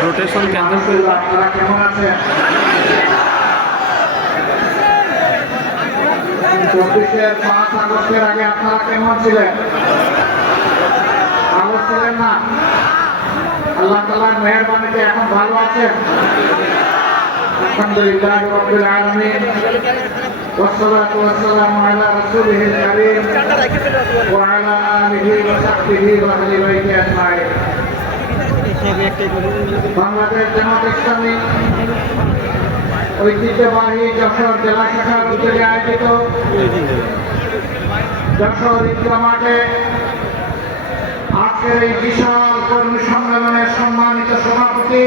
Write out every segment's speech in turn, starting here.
Rotation cancel করে দাও। আপনারা কেমন আছেন চব্বিশের পাঁচ আগস্টের আগে আপনারা কেমন ছিলেন ভালো ছিলেন না আল্লাহ তালার মেহরবানিতে এখন ভালো আছেন আলহামদুলিল্লাহ রব্বিল আলামিন والصلاة والسلام على رسوله الكريم وعلى آله وصحبه وأهل بيته أجمعين বাংলাদেশ জামাত ইসলামী ঐতিহ্যবাহী যশোর জেলা শাখার উদ্যোগে আয়োজিত যশোর ঈদগা আজকের এই বিশাল কর্মী সম্মেলনের সম্মানিত সভাপতি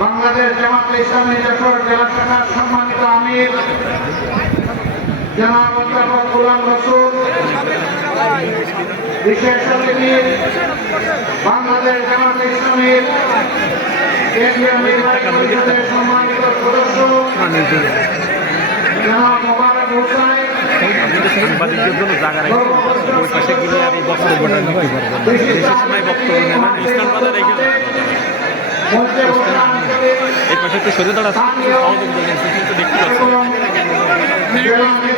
বাংলাদেশ জামাত ইসলামী যশোর জেলা শাখার সম্মানিত আমির জনাব বিশেষ অতিথি বাংলাদেশ জামাত ইসলামীর কেন্দ্রীয় নির্বাহী পরিষদের সম্মানিত সদস্য জনাব মোবারক সাংবাদিকদের জন্য জায়গা রাখছে ওই পাশে গেলে আর বক্তব্যটা নিতে পারবেন বেশি সময় বক্তব্য নেবেন ইসলাম কথা রেখে এই পাশে একটু সরে দাঁড়াচ্ছে কিন্তু দেখতে নেতৃত্ব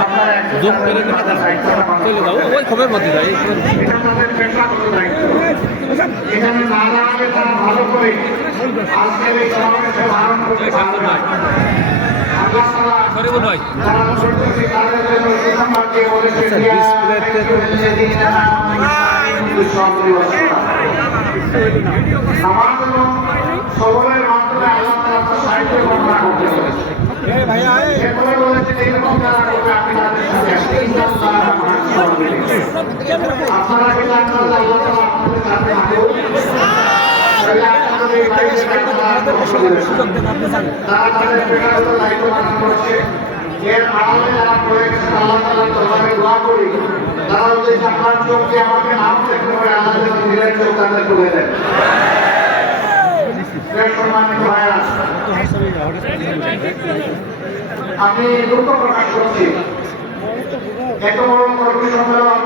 জুম করে চলে যাও ওই খবরের মধ্যে যাই। জন্য সবরের মাধ্যমে আল্লাহ সাহায্য বর্ণনা করতে বলেছে। এরপরে বলেছে, "এরকম যারা করবে, আমি তাদের সাথে আছি। ইন্নাল্লাহা মা'আস-সাবিরিন।" আপনারা কি জানেন এর আড়ালে যারা পড়ে গেছেন আল্লাহ তাআলার দরবারে দোয়া করি তারা যদি আপনার চোখকে আমাকে নাম দেখতে পারে আল্লাহ চোখ তাদের দেন সম্মানিত ভাইরা, আমি দুঃখ প্রকাশ করছি। এত বড় কর্মী সম্মেলন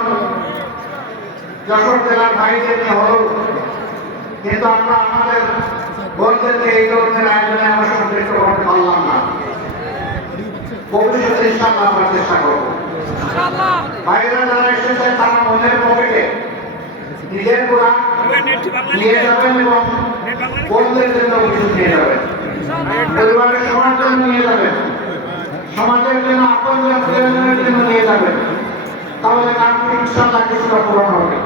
যশোর জেলার ভাইদের নিয়ে হলো। কিন্তু আমরা আমাদের বন্ধুদেরকে এই ধরনের আয়োজনে আমরা সম্পৃক্ত করতে পারলাম না। ভবিষ্যতে ইনশাআল্লাহ আমরা চেষ্টা করব। বাইরে যারা এসেছে তারা মনের পকেটে নিজের পুরা নিয়ে যাবেন এবং বন্ধুদের জন্য কিছু নিয়ে যাবেন। পরিবারের সবার জন্য নিয়ে যাবেন। সমাজের জন্য আপন প্রিয়জনের জন্য নিয়ে যাবেন। তাহলে কাজটি ইনশাআল্লাহ কিছুটা পূরণ হবে।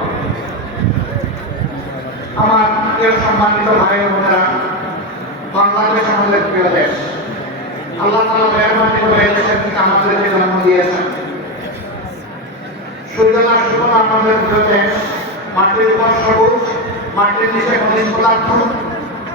আমার প্রিয় সম্মানিত ভাই বোনেরা, বাংলাদেশ আমাদের প্রিয় দেশ। আল্লাহ তালা মেহরবানি করে দেশের থেকে আমাদেরকে জন্ম দিয়েছেন। সূর্যলা সুবন আমাদের প্রিয় দেশ। মাটির উপর সবুজ, মাটির নিচে খনিজ পদার্থ।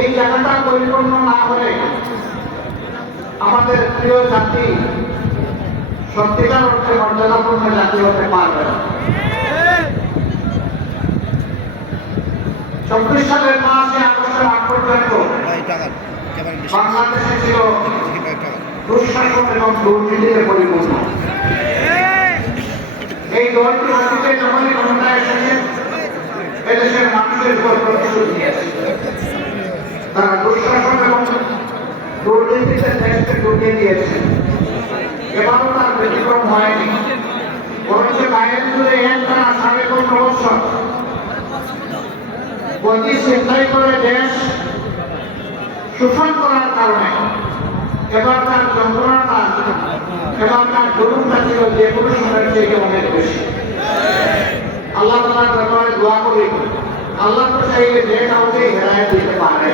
এই জায়গাটা পরিপূর্ণ না হলে আমাদের প্রিয় জাতি সত্যিকার অর্থে মর্যাদাপূর্ণ জাতি হতে পারবে না। চব্বিশ সালের পাঁচই আগস্টের আগ পর্যন্ত বাংলাদেশে ছিল দুঃশাসন এবং দুর্নীতিতে পরিপূর্ণ। এই দলটি অতীতে যখনই ক্ষমতায় এসেছে, এদেশের মানুষের উপর প্রতিশোধ নিয়েছে। তারা দুঃশাসন এবং দুর্নীতিতে দেশকে ডুবিয়ে দিয়েছে। এবারও তার ব্যতিক্রম হয়নি। বরঞ্চ বাইরের জুড়ে এক টানা সাড়ে পনেরো বছর। গতি চিন্তাই করে দেশ শোষণ করার কারণে এবার তার যন্ত্রণাটা এবং তার দরুনটা ছিল যে কোনো সময়ের থেকে অনেক বেশি। আল্লাহ তাআলার দরবারে দোয়া করি আল্লাহ তো চাইলে যে কাউকে হেদায়েত দিতে পারে।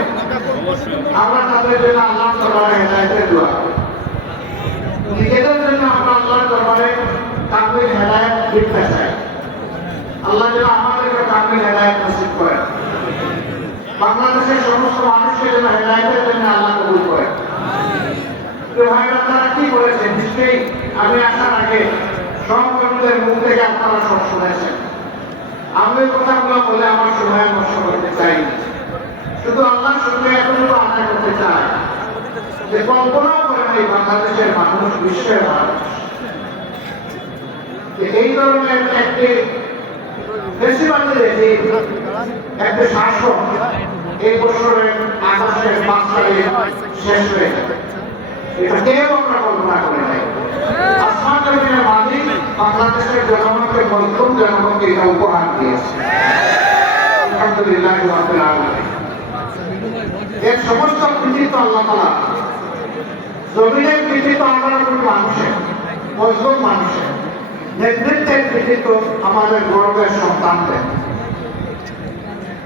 আমরা তাদের জন্য আল্লাহর দরবারে হেদায়েতের দোয়া নিজেদের জন্য আমরা আল্লাহর দরবারে কাউকে হেদায়েত দিতে চাই। আল্লাহ যেন আমাদেরকে কাউকে হেদায়েত নসিব করেন। বাংলাদেশের সমস্ত মানুষের যেন হেদায়েতের জন্য আল্লাহ কবুল করেন। তো ভাইরা আপনারা কি বলেছেন? নিশ্চয়ই আমি আসার আগে সহকর্মীদের মুখ থেকে আপনারা সব শুনেছেন। আমি কথাগুলো বলে আমার সময় নষ্ট করতে চাই। শুধু আল্লাহ সঙ্গে এতটুকু আদায় করতে চাই যে কল্পনাও করে না এই বাংলাদেশের মানুষ, বিশ্বের মানুষ এই ধরনের একটি বেশিরভাগই শাসক এই বছরের তারিখ শেষ হয়ে এটা কেউ আমরা কল্পনা করে নাই আসমান মালিক বাংলাদেশের জনগণকে মজলুম জনগণকে এটা উপহার দিয়েছে। আলহামদুলিল্লাহ রাব্বিল আলামিন। এর সমস্ত কৃতিত্ব আল্লাহ তাআলা জমিনের কৃতিত্ব আমরা মানুষের, মজলুম মানুষের, নেতৃত্বের কৃতিত্ব আমাদের গৌরবের সন্তানদের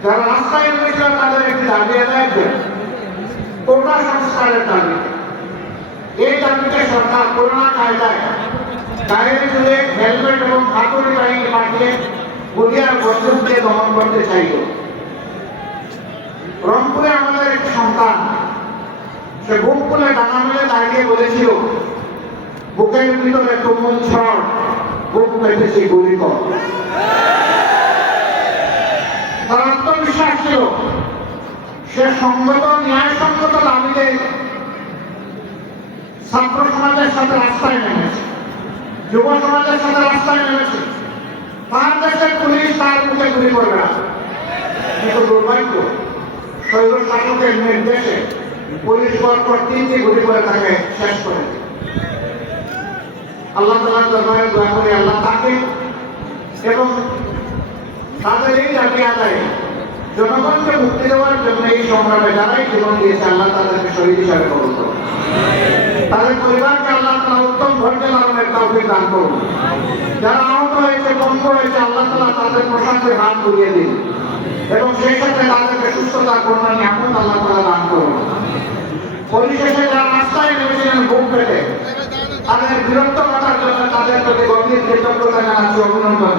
যারা রাস্তায় নেমেছিল তাদের একটি দাবি আদায় করে কোটা সংস্কারের দাবি এই দাবিতে সরকার করোনা কায়দায় গায়ের জুড়ে হেলমেট এবং হাতুড়ি বাহিনী পাঠিয়ে গুলিয়ার বন্দুক দমন করতে চাইল। রংপুরে আমাদের একটি সন্তান, সে বুক খুলে ডানা মেলে দাঁড়িয়ে বলেছিল বুকের ভিতরে তুমুল ঝড় বুক পেতেছি গুলি কর। তার আত্মবিশ্বাস ছিল, সে সঙ্গত ন্যায়সঙ্গত দাবিতে ছাত্র সমাজের সাথে রাস্তায় নেমেছে। যুব সমাজের সাথে রাস্তায় নেমেছে। তার দেশের পুলিশ তার মুখে গুলি করবে না। কিন্তু দুর্ভাগ্য শৈব শাসকের নির্দেশে পুলিশ পরপর তিনটি গুলি করে তাকে শেষ করে। আল্লাহ তালার দরবারে দোয়া করি আল্লাহ তাকে এবং তাদের এই দাবি আদায় জনগণকে মুক্তি দেওয়ার জন্য এই সংগ্রামে যারাই জীবন দিয়েছে, আল্লাহ তাদেরকে শহীদ হিসাবে করুন তাদের পরিবারকে আল্লাহ তালা আল্লাহ তালা তাদের প্রশান্তির হাত এবং আল্লাহ তালা দান যারা রাস্তায় বুক পেতে, তাদের বিরক্ত তাদের প্রতি গভীর কৃতজ্ঞতা জানাচ্ছি, অভিনন্দন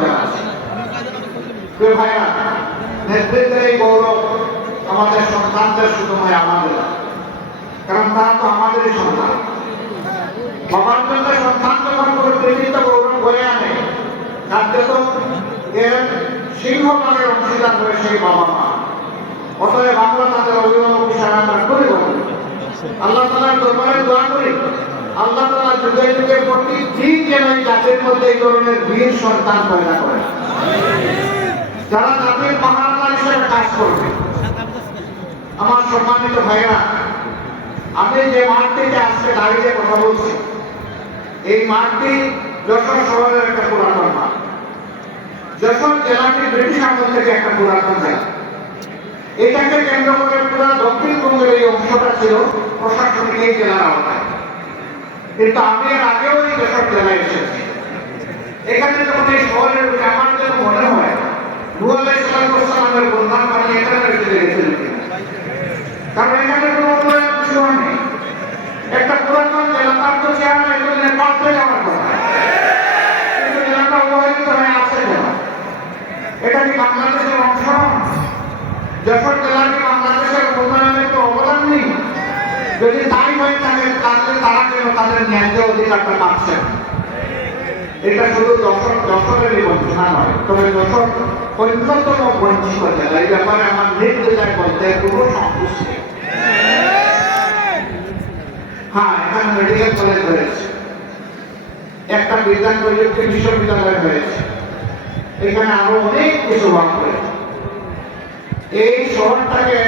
গৌরব আমাদের সন্তানদের শুধু নয়, আমাদের। কারণ তারা তো আমাদেরই সন্তান। জন্য সন্তান যখন করে কৃতিত্ব গৌরব বয়ে আনে কার্যত এর সিংহভাগের অংশীদার হয়ে সেই বাবা মা। অতএব আমরা তাদের অভিভাবক হিসাবে আমরা করে আল্লাহ তালার দরবারে দোয়া করি। আল্লাহ তালা যুগে যুগে প্রতি দিন যেন এই জাতির মধ্যে এই ধরনের বীর সন্তান পয়দা করে। যারা জাতির মহারাজা হিসেবে কাজ করবে। আমার সম্মানিত ভাইরা আমি যে মাঠটিতে আজকে দাঁড়িয়ে কথা বলছি এই মাঠটি যশোর শহরের একটা পুরাতন মাঠ। যশোর জেলাটি ব্রিটিশ আমল থেকে একটা পুরাতন জেলা। এটাকে কেন্দ্র করে পুরো দক্ষিণবঙ্গের এই অংশটা ছিল প্রশাসনিক এই জেলার আওতায়। কিন্তু আমি এর আগেও এই যশোর জেলায় এসেছি। এখানে যখন এই শহরের আমার যেন মনে হয় কারণ এখানে কোনো? একটা পুরাতন জেলা, তার তো চেহারা এগুলো নেপাল থেকে আমার কথা কিন্তু জেলাটা অবহেলিত হয়ে আছে কেন এটা কি বাংলাদেশের অংশ নয়? যশোর জেলার কি বাংলাদেশের উন্নয়নের তো অবদান নেই যদি তাই হয়ে থাকে, তাহলে তারা কেন তাদের ন্যায্য অধিকারটা পাচ্ছে। এটা শুধু যশোর যশোরেরই বঞ্চনা নয়, তবে যশোর অন্যতম বঞ্চিত জেলা। এই ব্যাপারে আমার নির্দেশায় বলতে সংকোচ নেই। হ্যাঁ এখানে মেডিকেল কলেজ হয়েছে। একটা বিজ্ঞান প্রযুক্তি বিশ্ববিদ্যালয় হয়েছে। এখানে আরও অনেক কিছু ভাগ এই শহরটাকে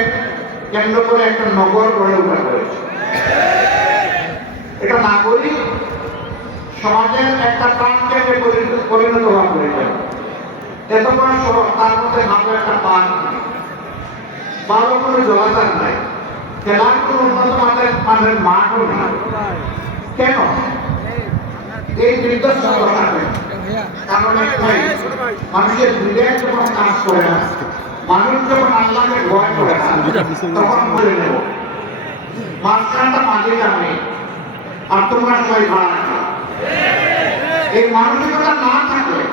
কেন্দ্র করে একটা নগর গড়ে ওঠা হয়েছে। এটা নাগরিক সমাজের একটা পরিণত- হওয়া প্রয়োজন এত বড় তার মধ্যে ভালো একটা ভালো জলাধার নাই। উন্নত কেন? এই কারণ মানুষের যখন কাজ করে না, মানুষ যখন আল্লাহকে ভয় করে না, তখন বলে নেব মাঝখানটা মাঝে যাবে আর তোমরা সবাই ভাড়া। এই মানসিকতা না থাকলে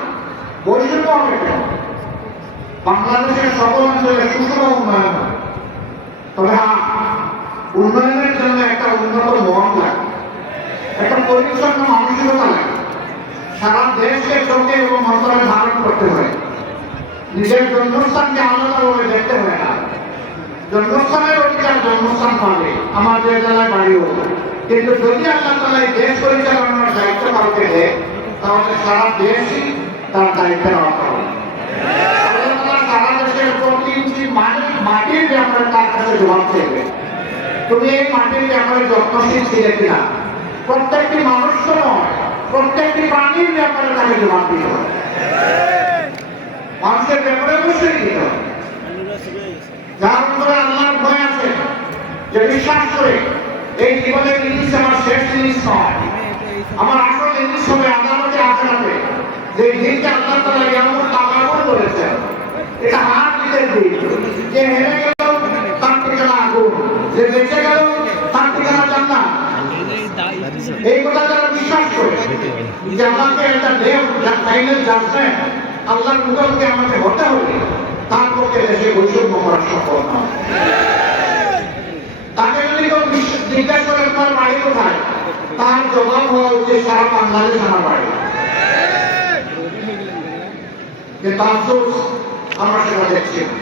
বৈষম্য হবে বাংলাদেশের সকল অঞ্চলে সুষম উন্নয়ন তবে হ্যাঁ উন্নয়নের জন্য একটা উন্নত মন লাগে। একটা পরিচ্ছন্ন মানসিকতা লাগে। সারা দেশকে চোখে এবং অন্তরে ধারণ করতে হয়। নিজের জন্মস্থানকে আলাদাভাবে দেখতে হয় না। জন্মস্থানের অধিকার জন্মস্থান পাবে। আমার যে জেলায় বাড়িও। কিন্তু যদি আল্লাহ তালা দেশ পরিচালনার দায়িত্ব কাউকে দেয়, তাহলে সারা দেশই তার দায়িত্ব নেওয়া হবে। ব্যাপারে তার কাছে তুমি এই মাটির ব্যাপারে প্রত্যেকটি মানুষ প্রত্যেকটি প্রাণীর ব্যাপারে তাকে জবাব দিতে মানুষের ব্যাপারে অবশ্যই যার উপরে আল্লাহর ভয় আছে, যে বিশ্বাস করে এই জীবনের জিনিস আমার শেষ জিনিস নয় আমার আসল জিনিস হবে আদালতে আখেরাতে যে দিনকে আল্লাহ তাআলা ইয়ামুল তাকাবুর বলেছেন। এটা হার দিতে দিন। যে হেরে গেল তার ঠিকানা আগুন। যে বেঁচে গেল তার ঠিকানা জান্নাত। এই কথা যারা বিশ্বাস করে, যে আমাকে একটা ডে ফাইনাল জাজমেন্ট আল্লাহর মুখে আমাকে হতে হবে তার দেশে বৈষম্য করা সম্ভব নয়। তাকে যদি কেউ জিজ্ঞাসা করে তোমার বাড়ি কোথায়, তার জবাব হওয়া উচিত সারা বাংলাদেশ আমার বাড়ি। কিন্তু আফসোস আমরা সেটা দেখছি না।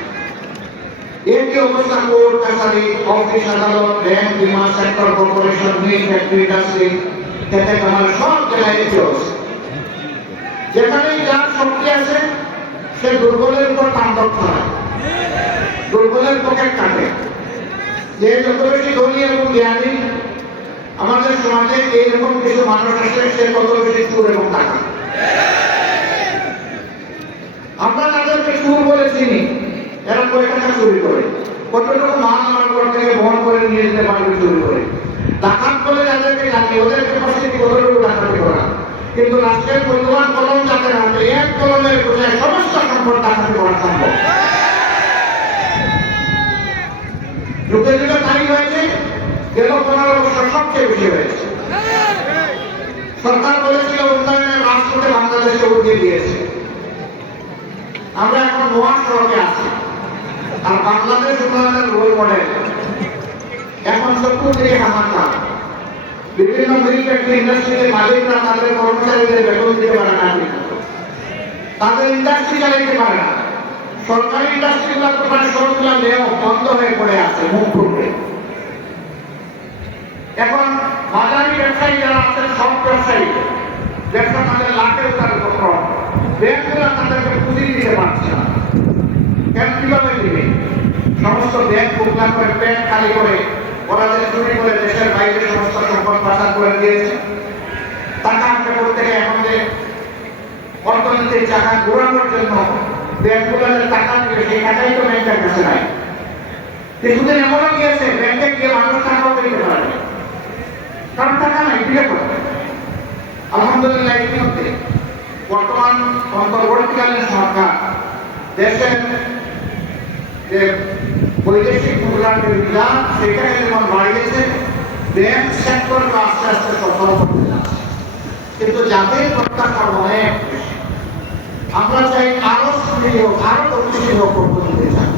বিমা কর্পোরেশন, মিল, ফ্যাক্টরি, ইন্ডাস্ট্রি সব জায়গায় যেখানেই যার শক্তি আছে সে দুর্বলের উপর তাণ্ডব চালায় দুর্বলের পকেট কাটে যে যত বেশি ধনী এবং জ্ঞানী আমাদের সমাজে এইরকম কিছু মানুষ আছে, সে তত বেশি সুর এবং টাকা আমরা তাদেরকে চুর বলে চিনি। এরা কয় টাকা চুরি করে। কতটুকু মাল আমার ঘর থেকে বহন করে নিয়ে যেতে পারবে চুরি করে? ডাকাত বলে যাদেরকে জানি ওদের ক্যাপাসিটি কতটুকু ডাকাতি করা। কিন্তু রাষ্ট্রের মূল্যবান কলম যাদের হাতে এক কলমের বোঝায় সমস্ত সম্পদ ডাকাতি করা সম্ভব। যুগে যুগে তাই হয়েছে, গেল পনেরো বছর সবচেয়ে বেশি হয়েছে। সরকার বলেছিল উন্নয়নের রাষ্ট্রকে বাংলাদেশকে উঠিয়ে দিয়েছে। আমরা এখন মহাসড়কে আছি, আর বাংলাদেশ উন্নয়নের রোল মডেল এখন চতুর্দিকে হামাকা বিভিন্ন মিল ফ্যাক্টরি ইন্ডাস্ট্রিতে মালিকরা তাদের কর্মচারীদের বেতন দিতে পারে না তাদের ইন্ডাস্ট্রি চালাইতে পারে না। সরকারি ইন্ডাস্ট্রিগুলো তো মানে সবগুলো নেও বন্ধ হয়ে পড়ে আছে, মুখ ফুটে এখন বাজারি ব্যবসায়ী যারা আছেন, সব ব্যবসায়ী, ব্যবসা তাদের লাখের তাদের উপক্রম ব্যাংকগুলো তাদেরকে পুঁজি দিতে পারছে না। কেন কীভাবে দিবে? সমস্ত ব্যাংক বুকলা করে, ব্যাংক খালি করে ওরা যে চুরি করে দেশের বাইরে সমস্ত সম্পদ পাচার করে দিয়েছে টাকা করতে গিয়ে এখন যে অর্থনীতির টাকা ঘোরানোর জন্য ব্যাংকগুলো টাকা দিবে, সেই টাকাই তো ব্যাংকের কাছে নাই। কিছুদিন এমনও গিয়েছে ব্যাংকে গিয়ে মানুষ টাকাও দিতে পারে কারণ টাকা নাই, দিলে করবে আলহামদুলিল্লাহ ইতিমধ্যে বর্তমান অন্তর্বর্তীকালীন সরকার দেশের যে বৈদেশিক যে রিজার্ভ সেটাকে যেমন বাড়িয়েছে ব্যাংক সেক্টরকে আস্তে আস্তে সফল করতে যাচ্ছে। কিন্তু যাদের প্রত্যাশা অনেক। আমরা চাই আরও সুন্দর হোক, আরও গতিশীল হোক চাই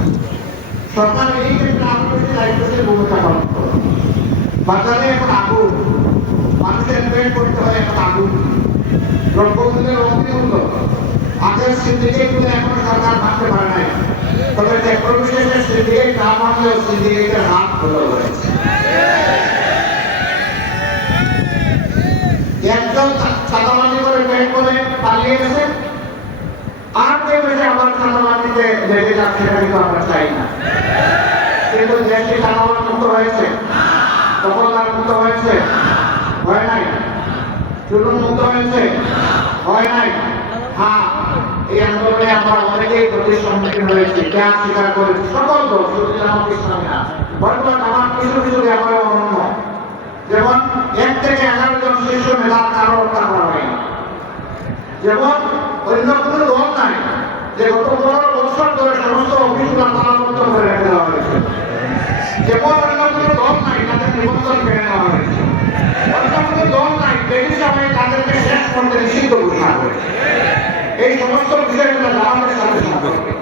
সরকার এই ক্ষেত্রে আরও বেশি দায়িত্বশীল ভূমিকা পালন করে বাজারে এখন আগুন, মানুষের করতে হয় এখন আগুন। দ্রব্যমূল্যের অগ্নিমূল্য আগের সিন্ডিকেটগুলো এখনও সরকার ভাবতে পারে নাই। তবে বিশেষে সিন্ডিকেট না সিন্ডিকেটের হাত খোলা হয়েছে একজন চাঁদাবাজি করে পেট করে পালিয়ে গেছে। আর চাঁদাবাজিতে লেগে যাচ্ছে কিন্তু আমরা চাই না। কিন্তু মুক্ত হয়েছে। মুক্ত হয়েছে। হয় নাই? মুক্ত হয়েছে? হয় নাই? হ্যাঁ। এই আন্দোলনে আমরা অনেকেই ক্ষতির সম্মুখীন হয়েছি ত্যাগ স্বীকার করেছি, সকল দল শুধু জামাত ইসলামী বর্তমান আমার কিছু কিছু ব্যাপারে অনন্য যেমন এক থেকে এগারো জন শীর্ষ নেতার কারও হত্যা করা হয়নি। যেমন অন্য কোনো দল নাই যে গত পনেরো বছর ধরে সমস্ত অফিসগুলো তালাবদ্ধ করে রেখে দেওয়া হয়েছে। যেমন অন্য কোনো দল নাই তাদের নিবন্ধন কেড়ে নেওয়া হয়েছে। অন্য কোনো দল নাই ব্রিটিশ সময় তাদেরকে শেষ করতে নিষিদ্ধ ঘোষণা করেছে। এই সমস্ত বিষয়গুলো জামাতের সাথে সম্পর্কে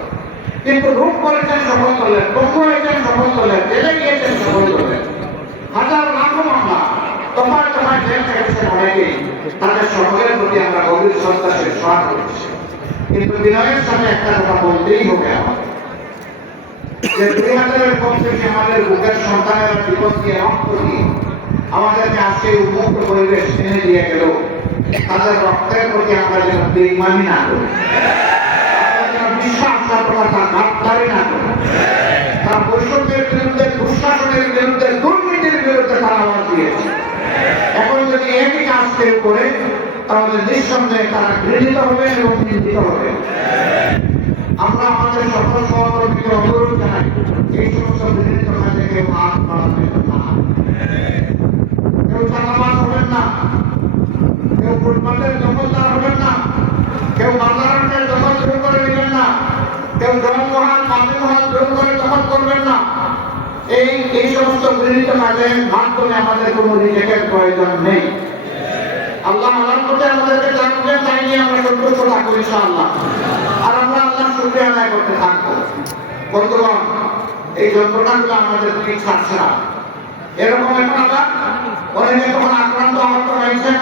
কিন্তু রূপ করেছেন সফল করলেন, পক্ষ হয়েছেন সফল করলেন, জেলে গিয়েছেন সফল করলেন। হাজার লাখো মামলা তোমার তোমার জেল খেটেছেন অনেকেই। তাদের সকলের প্রতি আমরা গভীর শেষ সহায় করেছি। কিন্তু বিনয়ের সাথে একটা কথা বলতেই হবে আমাদের। যে দুই হাজারের কম থেকে আমাদের বুকের সন্তানেরা বিপদ দিয়ে রক্ত দিয়ে আমাদেরকে আজকে উন্মুক্ত পরিবেশ এনে দিয়ে গেল। তাদের রক্তের প্রতি আমরা যেন বেইমানি না করি। যেন বিশ্বাসঘাতকতা গাদ্দারি না করি। তারা বৈষম্যের বিরুদ্ধে, দুঃশাসনের বিরুদ্ধে, দুর্নীতির বিরুদ্ধে তারা আওয়াজ দিয়েছে। এখন যদি একই কাজ কেউ করে তাহলে নিঃসন্দেহে তারা ঘৃণিত হবে এবং নিন্দিত হবে। আমরা আমাদের সকল সহকর্মীকে অনুরোধ জানাই, এই সমস্ত ঘৃণিত কাজে কেউ হাত বাড়াবেন না কেউ চালাবাস হবেন না কেউ ফুটপাতের দখলদার হবেন না কেউ বাজারের দখল শুরু করে নেবেন না কেউ জনমহান মাতৃমহান শুরু করে দখল করবেন না এই এই সমস্ত গৃহীত কাজের মাধ্যমে আমাদের কোনো রিজেক্টের প্রয়োজন নেই। আল্লাহ আল্লাহর মধ্যে আমাদেরকে জানবেন তাই নিয়ে আমরা সন্তুষ্ট থাকব, ইনশাআল্লাহ। আর আমরা আল্লাহ শুক্রিয়া আদায় করতে থাকব। বন্ধুগণ, এই যন্ত্রণাগুলো আমাদের ঠিক ছাড়ছে না। এরকম এখন আবার অনেকে তখন আক্রান্ত আহত হয়েছেন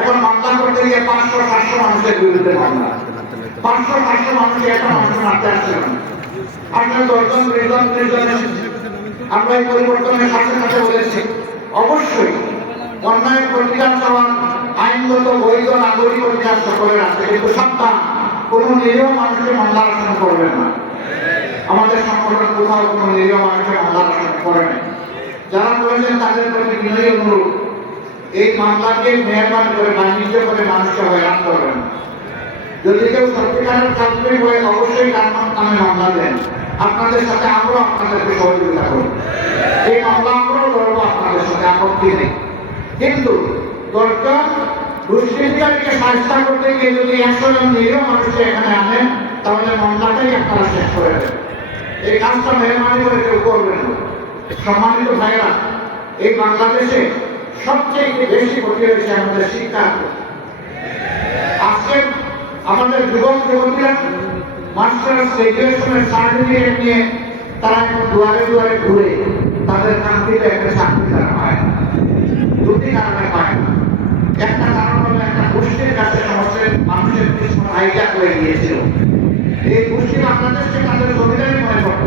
এখন মামলা করতে গিয়ে পাঁচশো, সাতশো মানুষের বিরুদ্ধে মামলা। পাঁচশো, সাতশো মানুষ একটা মানুষ মারতে আসছে। আপনার দশজন ত্রিজন ত্রিজন আমরা এই পরিবর্তনের সাথে সাথে বলেছি, অবশ্যই অন্যায় প্রতিকার চাওয়ার আইনগত বৈধ নাগরিক অধিকার সকলের আছে, কিন্তু সাবধান কোনো নিরীহ মানুষকে মামলা রচনা করবেন না। আমাদের সংগঠন কোথাও কোনো নিরীহ মানুষকে মামলা রচনা করে নাই যারা করেছেন তাদের প্রতি বিনয়ী অনুরোধ, এই মামলাকে মেহরবানি করে বাণিজ্য করে মানুষকে হয়রান করবেন। যদি কেউ সত্যিকারের চাকরি হয়ে অবশ্যই তার নামে মামলা দেন। আপনাদের সাথে আমরাও আপনাদেরকে সহযোগিতা করব এই মামলা আমরাও লড়বো আপনাদের সাথে আপত্তি নেই। কিন্তু দরকার দুষ্কৃতিকারীকে সাহায্য করতে গিয়ে যদি একশো জন নিরীহ মানুষকে এখানে আনেন, তাহলে মামলাটাই আপনারা শেষ করে দেন এই কাজটা মেহরবানি করে কেউ করবেন সম্মানিত ভাইরা এই বাংলাদেশে সবচেয়ে বেশি ক্ষতি হয়েছে আমাদের শিক্ষা আজকে আমাদের যুবক যুবতীরা মাস্টার্স গ্রাজুয়েশনের সার্টিফিকেট নিয়ে তারা এখন দুয়ারে দুয়ারে ঘুরে তাদের কান্তিতে একটা চাকরি তারা পায়। দুটি কারণে পায়। একটা কারণ হলো একটা গোষ্ঠীর কাছে সমস্ত মানুষের কৃষ্ণ হাইজ্যাক হয়ে গিয়েছিল এই গোষ্ঠী বাংলাদেশকে তাদের জমিদারি মনে করত।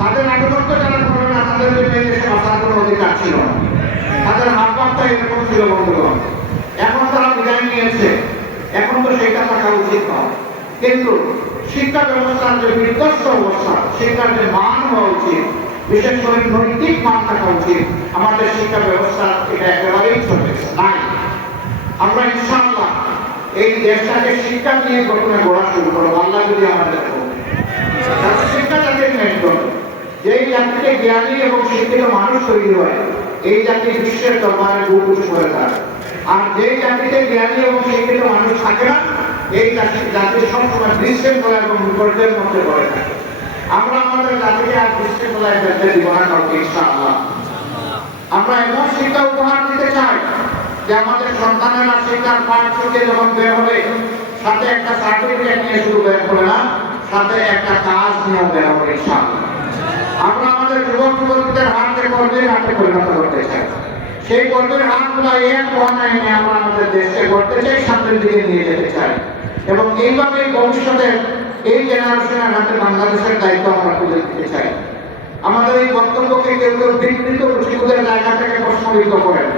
তাদের আধিপত্য যারা করবে না তাদের এই দেশে বাঁচার কোনো অধিকার ছিল না। তাদের হাবভাবটা এরকম ছিল বন্ধুগণ। এখন তারা বিদায় নিয়েছে। এখন তো সেটা থাকা উচিত নয়। কিন্তু শিক্ষা ব্যবস্থার যে বিধ্বস্ত অবস্থা। শিক্ষার যে মান হওয়া উচিত। বিশেষ করে নৈতিক মান থাকা উচিত। আমাদের শিক্ষা ব্যবস্থা এটা একেবারেই চলতেছে নাই। আমরা ইনশাআল্লাহ এই দেশটাকে শিক্ষা নিয়ে গঠনে গড়া শুরু করব। আল্লাহ যদি আমাদের শিক্ষা যেই জাতিকে জ্ঞানী এবং শিক্ষিত মানুষ তৈরি হয়, এই জাতি বিশ্বের দরবারে উঁচু করে দাঁড়ায় আর যেই জাতিতে জ্ঞানী এবং শিক্ষিত মানুষ থাকে না এই জাতি জাতি সবসময় বিশৃঙ্খলা এবং বিপর্যয়ের মধ্যে পড়ে থাকে। আমরা আমাদের জাতিকে আর বিশৃঙ্খলায় ফেলতে দিব না কাউকে আমরা এমন শিক্ষা উপহার দিতে চাই যে আমাদের সন্তানেরা শিক্ষার পাঠ থেকে যখন বের হবে, সাথে একটা সার্টিফিকেট নিয়ে শুধু বের হবে না, সাথে একটা কাজ নিয়েও বের হবে আমরা আমাদের যুবক যুবতীদের হাতকে কর্মীর হাতে পরিণত করতে চাই। সেই কর্মীর হাতগুলো এক পর্যায়ে নিয়ে আমরা আমাদের দেশকে করতে চাই, সামনের দিকে নিয়ে যেতে চাই। এবং এইভাবে ভবিষ্যতে এই জেনারেশনের হাতে বাংলাদেশের দায়িত্ব আমরা তুলে দিতে চাই। আমাদের এই বক্তব্যকে কেউ কেউ বিকৃত রুচিকুদের জায়গা থেকে প্রশ্নবিদ্ধ করেন।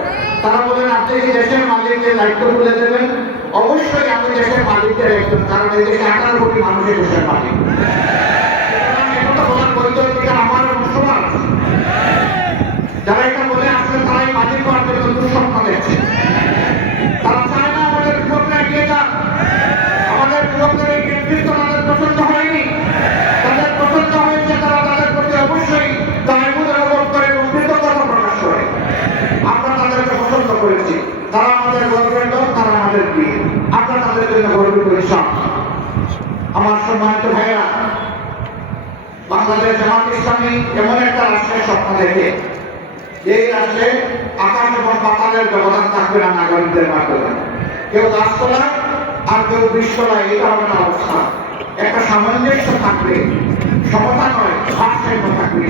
তারা বলেন, আপনি কি দেশের মালিককে দায়িত্ব তুলে দেবেন? অবশ্যই আমি দেশের মালিকদের একজন কারণ এই দেশে আঠারো কোটি মানুষের দেশের মালিক। যারা এটা মালিক হওয়ার জন্য দুঃস্বপ্ন দেখছে তারা চায় না আমাদের যুবকরা এগিয়ে যাক। আমাদের যুবকদের এই নেতৃত্ব তাদের পছন্দ হয়নি। তাদের পছন্দ হয়েছে, তারা তাদের প্রতি অবশ্যই দায়বোধ অনুভব করে এবং কৃতজ্ঞতা প্রকাশ করে। আমরা তাদেরকে পছন্দ করেছি। তারা আমাদের গর্বের লোক, তারা আমাদের প্রিয় আমরা তাদেরকে জন্য গর্বিত ইসলাম আমার সম্মানিত ভাইয়েরা, বাংলাদেশ জামাত ইসলামী এমন একটা রাষ্ট্রের স্বপ্ন দেখে। এই রাষ্ট্রে আকাশ এবং পাতালের ব্যবধান থাকবে না, নাগরিকদের মাধ্যমে। কেউ গাছতলায় আর কেউ বিশ্বতলায় এটা হবে না অবস্থা। একটা সামঞ্জস্য থাকবে, সমতা নয় ভারসাম্য থাকবে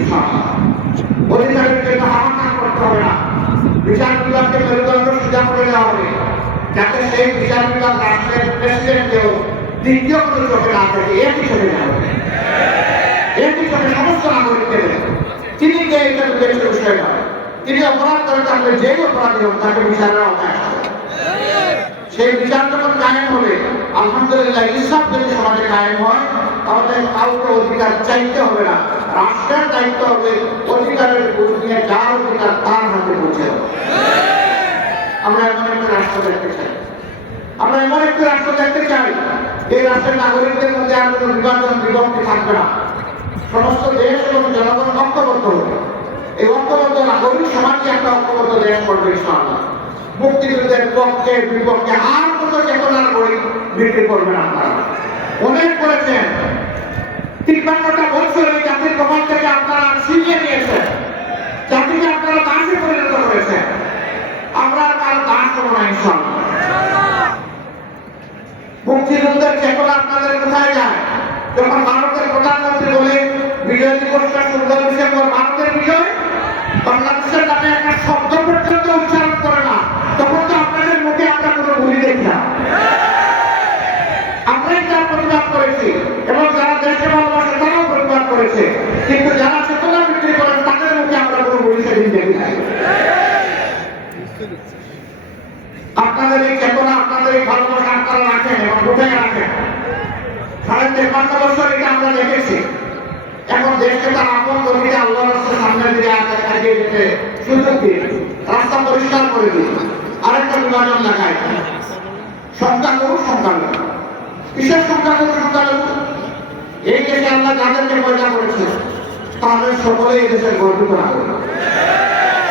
অধিকারের জন্য হাহাকার করতে হবে না। বিচার বিভাগকে মেরুদণ্ড সোজা করে দেওয়া হবে, যাতে সেই বিচার বিভাগ রাষ্ট্রের প্রেসিডেন্টকেও দ্বিতীয় কোনো চোখে না থাকে একই চোখে না একই চোখে সমস্ত নাগরিককে তিনি কে, এটা বিবেচিত বিষয় নয়। তিনি অপরাধ করে থাকলে যে অপরাধী হোক তাকে বিচারের সেই বিচার যখন কায়েম হবে আলহামদুলিল্লাহ ইসলাম যদি সমাজে কায়েম হয়, তাহলে কাউকে অধিকার চাইতে হবে না। রাষ্ট্রের দায়িত্ব হবে অধিকারের বুঝ নিয়ে যার অধিকার তার হাতে পৌঁছে আমরা এমন একটা রাষ্ট্র দেখতে চাই। আমরা এমন একটি রাষ্ট্র দেখতে চাই, এই রাষ্ট্রের নাগরিকদের মধ্যে আর কোনো বিভাজন, বিভক্তি থাকবে না। সমস্ত দেশ এবং জনগণ ঐক্যবদ্ধ হবে। এই ঐক্যবদ্ধ নাগরিক সমাজকে একটা ঐক্যবদ্ধ দেশ ইনশাআল্লাহ মুক্তিযুদ্ধের পক্ষে বিপক্ষে আর কত চেতনার বই বিক্রি করবেন আপনারা অনেক করেছেন তিপ্পান্নটা বছর এই জাতির কপাল থেকে আপনারা ছিনিয়ে নিয়েছেন। জাতিকে আপনারা দাসে পরিণত করেছেন। আমরা কারও দাস করব না মুক্তিযুদ্ধের চেতনা আপনাদের কোথায় যায়? যখন ভারতের প্রধানমন্ত্রী বলে, বিজয় দিবসটা ষোলো ডিসেম্বর ভারতের বিজয় বাংলাদেশের নামে একটা শব্দ পর্যন্ত উচ্চারণ করে না। তখন তো আপনাদের মুখে আমরা কোনো ভুলি দেখি না। আমরাই তার প্রতিবাদ করেছি এবং যারা দেশকে ভালোবাসে তারাও প্রতিবাদ করেছে। কিন্তু যারা চেতনা বিক্রি করেন তাদের মুখে আমরা কোনো ভুলি সেদিন দেখি নাই। আপনাদের এই চেতনা, আপনাদের এই ভালোবাসা আপনারা রাখেন এবং কোথায় রাখেন। সাড়ে তেপান্ন বছর এটা আমরা দেখেছি। এখন দেশকে তার আপন গতিতে সামনে দিকে আগে- যেতে, সুযোগ দিয়ে রাস্তা পরিষ্কার করে দিই আরেকটা বিভাজন লাগাই সংখ্যালঘু সংখ্যালঘু। কিসের সংখ্যালঘু সংখ্যালঘু?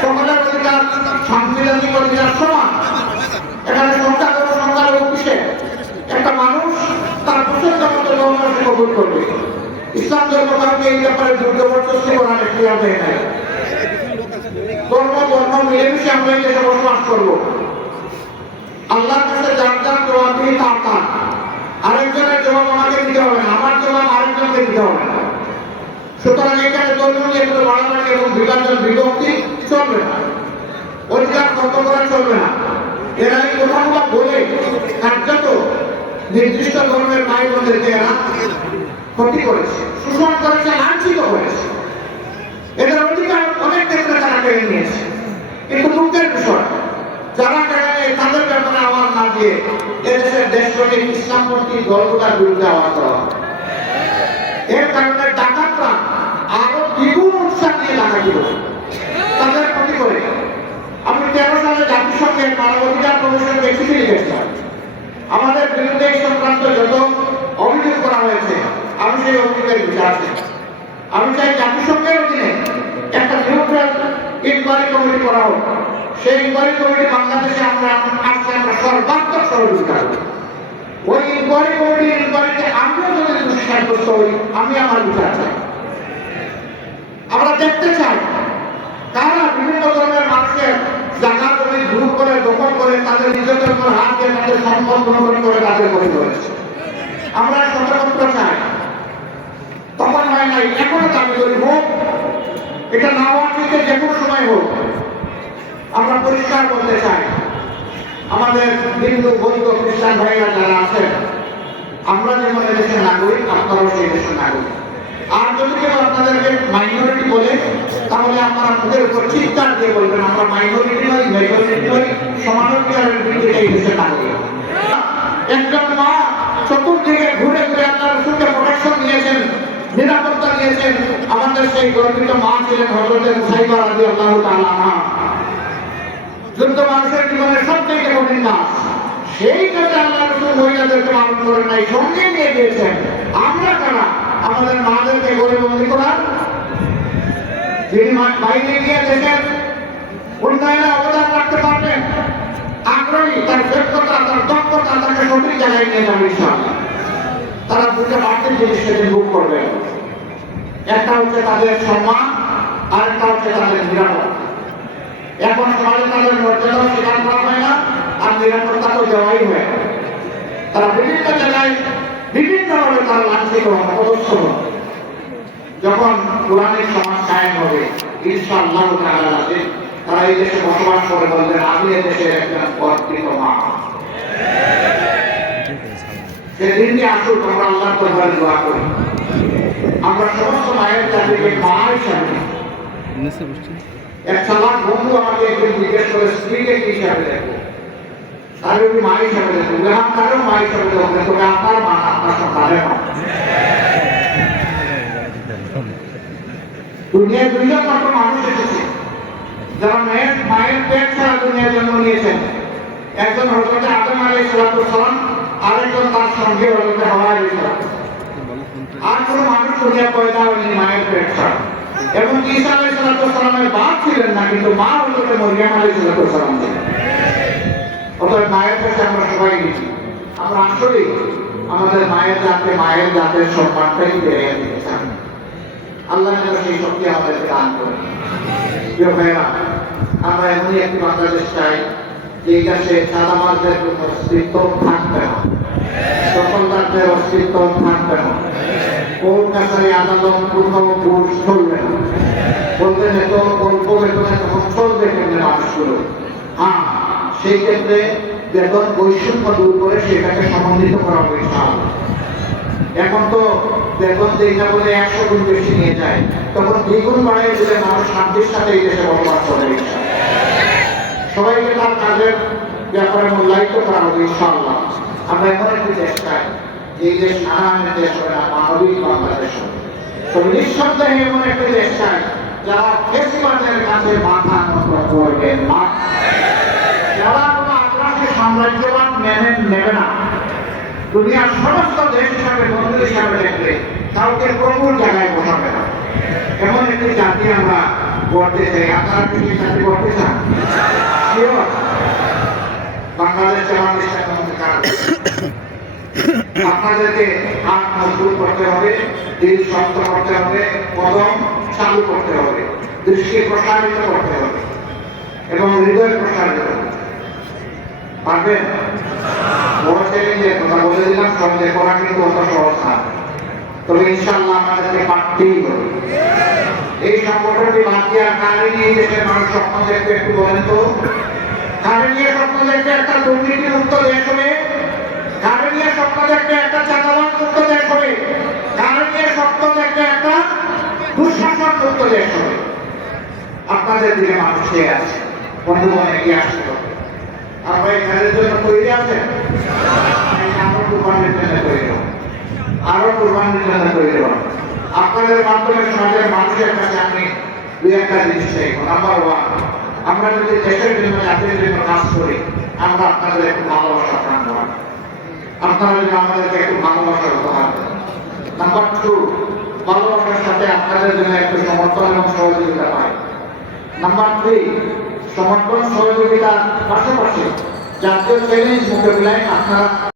সকলের অধিকার, সাংবিধানিক অধিকার সমান এখানে সংখ্যালঘু সংখ্যালঘু কিসে একটা মানুষ তার পছন্দ মতো ধর্মকে কবুল করবে ইসলাম ধর্ম কাউকে এই ব্যাপারে মিলেমিশে আমরা বসবাস করব। আল্লাহর যার জবাব দিয়ে তার তার। আরেকজনের জবাব আমাকে আমার জবাব আরেকজনকে দিতে হবে না। সুতরাং এখানে ধর্মীয় এগুলো এবং বিভাজন বিভক্তি চলবে না। অধিকার চলবে না। এরা এই কথাগুলো বলে কার্যত নির্দিষ্ট ধর্মের ভাই বোনদেরকে ক্ষতি করেছে, শোষণ করেছে, লাঞ্ছিত করেছে। এদের অধিকার অনেক ক্ষেত্রে তারা কেড়ে নিয়েছে। কিন্তু দুঃখের বিষয়, যারা কেড়ে তাদের ব্যাপারে আওয়াজ না দিয়ে এদেশের দেশপ্রেমিক ইসলামপন্থী দলগুলোর বিরুদ্ধে আওয়াজ করা। এর কারণে ডাকাতরা আরও দ্বিগুণ উৎসাহ তাদের ক্ষতি করে। আমি তেরো সালে জাতিসংঘের মানবাধিকার কমিশনকে চিঠি লিখেছিলাম, আমাদের বিরুদ্ধে এই সংক্রান্ত যত অভিযোগ করা হয়েছে আমি সেই বিচার চাই। আমি চাই জাতিসংঘের অধীনে একটা নিউট্রাল ইনকোয়ারি কমিটি করা হোক। সেই ইনকোয়ারি কমিটি বাংলাদেশে আমরা আজকে আমরা সর্বাত্মক সহযোগিতা ওই ইনকোয়ারি কমিটির ইনকোয়ারিতে আমিও যদি দোষী সাব্যস্ত হই আমি আমার বিচার চাই। আমরা দেখতে চাই, তারা বিভিন্ন ধরনের মানুষের জায়গা জমি দূর করে, দখল করে, তাদের নিজেদের উপর হাত দিয়ে তাদের সম্পদ গ্রহণ করে তাদের করে আমরা সতর্ক চাই। তখন হয় নাই, এখনও দাবি করি, হোক। এটা না হওয়ার থেকে যে কোনো সময় হোক, আমরা পরিষ্কার করতে চাই, আমাদের হিন্দু, বৌদ্ধ, খ্রিস্টান ভাইরা যারা আছেন, আমরা যেমন এদেশের নাগরিক, আপনারাও সেই দেশের নাগরিক। আর যদি কেউ আপনাদেরকে মাইনরিটি বলে, তাহলে আপনারা মুখের উপর চিৎকার দিয়ে বলবেন, আমরা মাইনরিটি নই মেজরিটি নই সমানাধিকারের বিরুদ্ধে দেশের নাগরিক। একজন মা চতুর্দিকে ঘুরে ঘুরে আপনার সুখে প্রোটেকশন নিয়েছেন নিরাপত্তা নিয়েছেন। আমাদের সেই গর্বিত মা ছিলেন হজরতের সাইবার আদি আল্লাহ তাআলা যুদ্ধ মানুষের জীবনের সব থেকে কঠিন কাজ সেই কাজে আল্লাহ রসুল মহিলাদেরকে পালন করেন নাই, সঙ্গে নিয়ে গিয়েছেন। আমরা কারা? আমাদের মাদেরকে গরিবন্দি করার? যিনি বাইরে গিয়ে দেশের উন্নয়নে অবদান রাখতে পারবেন, আগ্রহী, তার যোগ্যতা তার দক্ষতা তাকে সঠিক জায়গায় নিয়ে যাবে ইনশাআল্লাহ। তারা দুটো বাড়তি জিনিস সেদিন বুক করবে। একটা হচ্ছে তাদের সম্মান, আরেকটা হচ্ছে তাদের নিরাপত্তা। এখন সমাজে তাদের মর্যাদাও স্বীকার করা হয় না, আর নিরাপত্তাকেও দেওয়াই হয় তারা বিভিন্ন জায়গায় বিভিন্নভাবে তারা লাঞ্ছিত অপদস্থ হন যখন কোরআনের সমাজ কায়েম হবে, ইনশাআল্লাহ তাআলা তারা এই দেশে বসবাস করে বলবেন আমি এই দেশের একজন গর্বিত মা। সেদিনই আসুক আমরা আল্লাহ দরবারে দোয়া করি। আমরা সমস্ত মায়ের জাতিকে মা হিসাবে এক চালাক বন্ধু আমাকে একদিন জিজ্ঞেস করে, স্ত্রীকে কি হিসাবে দেখো? তার যদি মা হিসাবে দেখো। গ্রাম তারও মা হিসাবে দেখো। তবে আপনার মা, আপনার সন্তানের মা। দুনিয়ায় দুইজন মাত্র মানুষ এসেছে। যারা মায়ের মায়ের পেট ছাড়া দুনিয়ার জন্ম নিয়েছেন। একজন হজরত আদম আলী সালাম আরেকজন তার সঙ্গে হজরত হাওয়া আলী আর কোনো মানুষ দুনিয়া পয়দা হয়নি মায়ের পেট এবং ঈসা আলী সালামের বাপ ছিলেন না, কিন্তু মা হজরত মরিয়াম আলী সালাম। ছিলেন অতএব মায়ের কাছে আমরা সবাই গেছি আমরা আসলে আমাদের মায়ের জাতে, মায়ের জাতের সম্মানটাই বেড়ে দিতে আল্লাহ যেন সেই শক্তি আমাদেরকে দান করে ভাইরা আমরা এমনই একটি বাংলাদেশ চাই হ্যাঁ সেই ক্ষেত্রে বেতন বৈষম্য দূর করে সেটাকে সমন্বিত করা ইনশাআল্লাহ। এখন তো বেতন যেটা বলে একশো গুণ বেশি নিয়ে যায়, তখন দ্বিগুণ বাড়াই দিলে মানুষ শান্তির সাথে এই দেশে বসবাস করে। সবাইকে তার কাজের ব্যাপারে মূল্যায়িত করা হবে ইনশাআল্লাহ। আমরা এমন একটি দেশ চাই যে দেশ নানান দেশ হবে না, মানবিক বাংলাদেশ হবে। তবে নিঃসন্দেহে এমন একটি দেশ চাই, যারা ফেসিবাদের কাছে মাথা নত করবে না। যারা কোনো আগ্রাসী সাম্রাজ্যবাদ মেনে নেবে না। দুনিয়ার সমস্ত দেশ হিসাবে, বন্ধু হিসাবে দেখবে, কাউকে প্রভুর জায়গায় বসাবে না। এমন একটি জাতি আমরা গড়তে চাই, আপনারা কি জাতি গড়তে চান? Sure. বাংলাদেশ আপনাদেরকে হাত মজবুত করতে হবে, দিল শক্ত করতে হবে কদম চালু করতে হবে, দৃষ্টি প্রসারিত করতে হবে এবং হৃদয় প্রসারিত করতে হবে। পারবেন? বড় চ্যালেঞ্জের কথা বলে দিলাম সহজে করা কিন্তু অত সহজ না। তবে ইনশাল্লাহ আমাদেরকে পারতেই হবে। এই সংগঠনটি বাদ দিয়ে আর কারে নিয়ে দেশের মানুষ স্বপ্ন দেখবে একটু বলেন তো। কারে নিয়ে স্বপ্ন দেখবে একটা দুর্নীতি মুক্ত দেশ হবে? কারে নিয়ে স্বপ্ন দেখবে একটা চাঁদাবাদ মুক্ত দেশ হবে? কারে নিয়ে স্বপ্ন দেখবে একটা দুঃশাসন মুক্ত দেশ হবে? আপনাদের দিকে মানুষ চেয়ে আছে? বন্ধুগণ, এগিয়ে আসতে হবে আমরা এই কাজের জন্য তৈরি আছেন? আরও কুরবানির জন্য তৈরি হন আরও কুরবানির জন্য তৈরি হন আপনাদের মাধ্যমে সমাজের মানুষের কাছে আমি দুই একটা জিনিস চাইব নাম্বার ওয়ান আমরা যদি দেশের জন্য জাতির জন্য কাজ করি, আমরা আপনাদের একটু ভালোবাসা প্রাণ দেওয়ার আপনারা যদি আমাদেরকে একটু ভালোবাসার উপহার দেন। নাম্বার টু ভালোবাসার সাথে আপনাদের জন্য একটু সমর্থন এবং সহযোগিতা পাই। নাম্বার থ্রি সমর্থন, সহযোগিতার পাশাপাশি জাতীয় চ্যালেঞ্জ মোকাবিলায় আপনারা